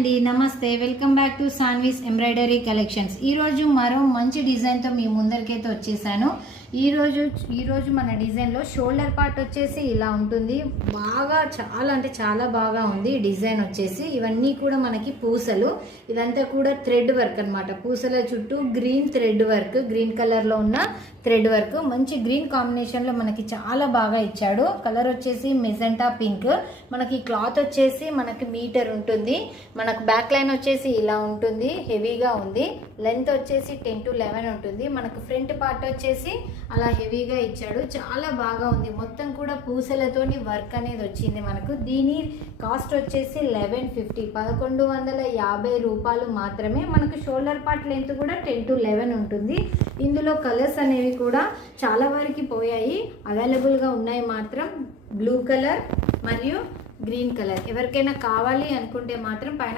అండి, నమస్తే. Welcome back to Sanvi's embroidery collections. ఈరోజు మరో మంచి డిజైన్తో మీ ముందరికైతే వచ్చేసాను. ఈరోజు మన డిజైన్లో షోల్డర్ పార్ట్ వచ్చేసి ఇలా ఉంటుంది. బాగా చాలా బాగా ఉంది డిజైన్ వచ్చేసి. ఇవన్నీ కూడా మనకి పూసలు, ఇదంతా కూడా థ్రెడ్ వర్క్ అనమాట. పూసల చుట్టూ గ్రీన్ థ్రెడ్ వర్క్, గ్రీన్ కలర్లో ఉన్న థ్రెడ్ వర్క్, మంచి గ్రీన్ కాంబినేషన్లో మనకి చాలా బాగా ఇచ్చాడు. కలర్ వచ్చేసి మెజెంటా పింక్. మనకి క్లాత్ వచ్చేసి మనకి మీటర్ ఉంటుంది. మనకు బ్యాక్ లైన్ వచ్చేసి ఇలా ఉంటుంది, హెవీగా ఉంది. లెంత్ వచ్చేసి 10 to 11 ఉంటుంది. మనకు ఫ్రంట్ పార్ట్ వచ్చేసి అలా హెవీగా ఇచ్చాడు. చాలా బాగా ఉంది. మొత్తం కూడా పూసలతోని వర్క్ అనేది వచ్చింది మనకు. దీని కాస్ట్ వచ్చేసి 1150, 1150 రూపాయలు మాత్రమే. మనకు షోల్డర్ పార్ట్ లెంత్ కూడా 10 to 11 ఉంటుంది. ఇందులో కలర్స్ అనేవి కూడా చాలా వరకు పోయాయి, అవైలబుల్గా ఉన్నాయి మాత్రం. బ్లూ కలర్ మరియు గ్రీన్ కలర్. ఎవరికైనా కావాలి అనుకుంటే మాత్రం పైన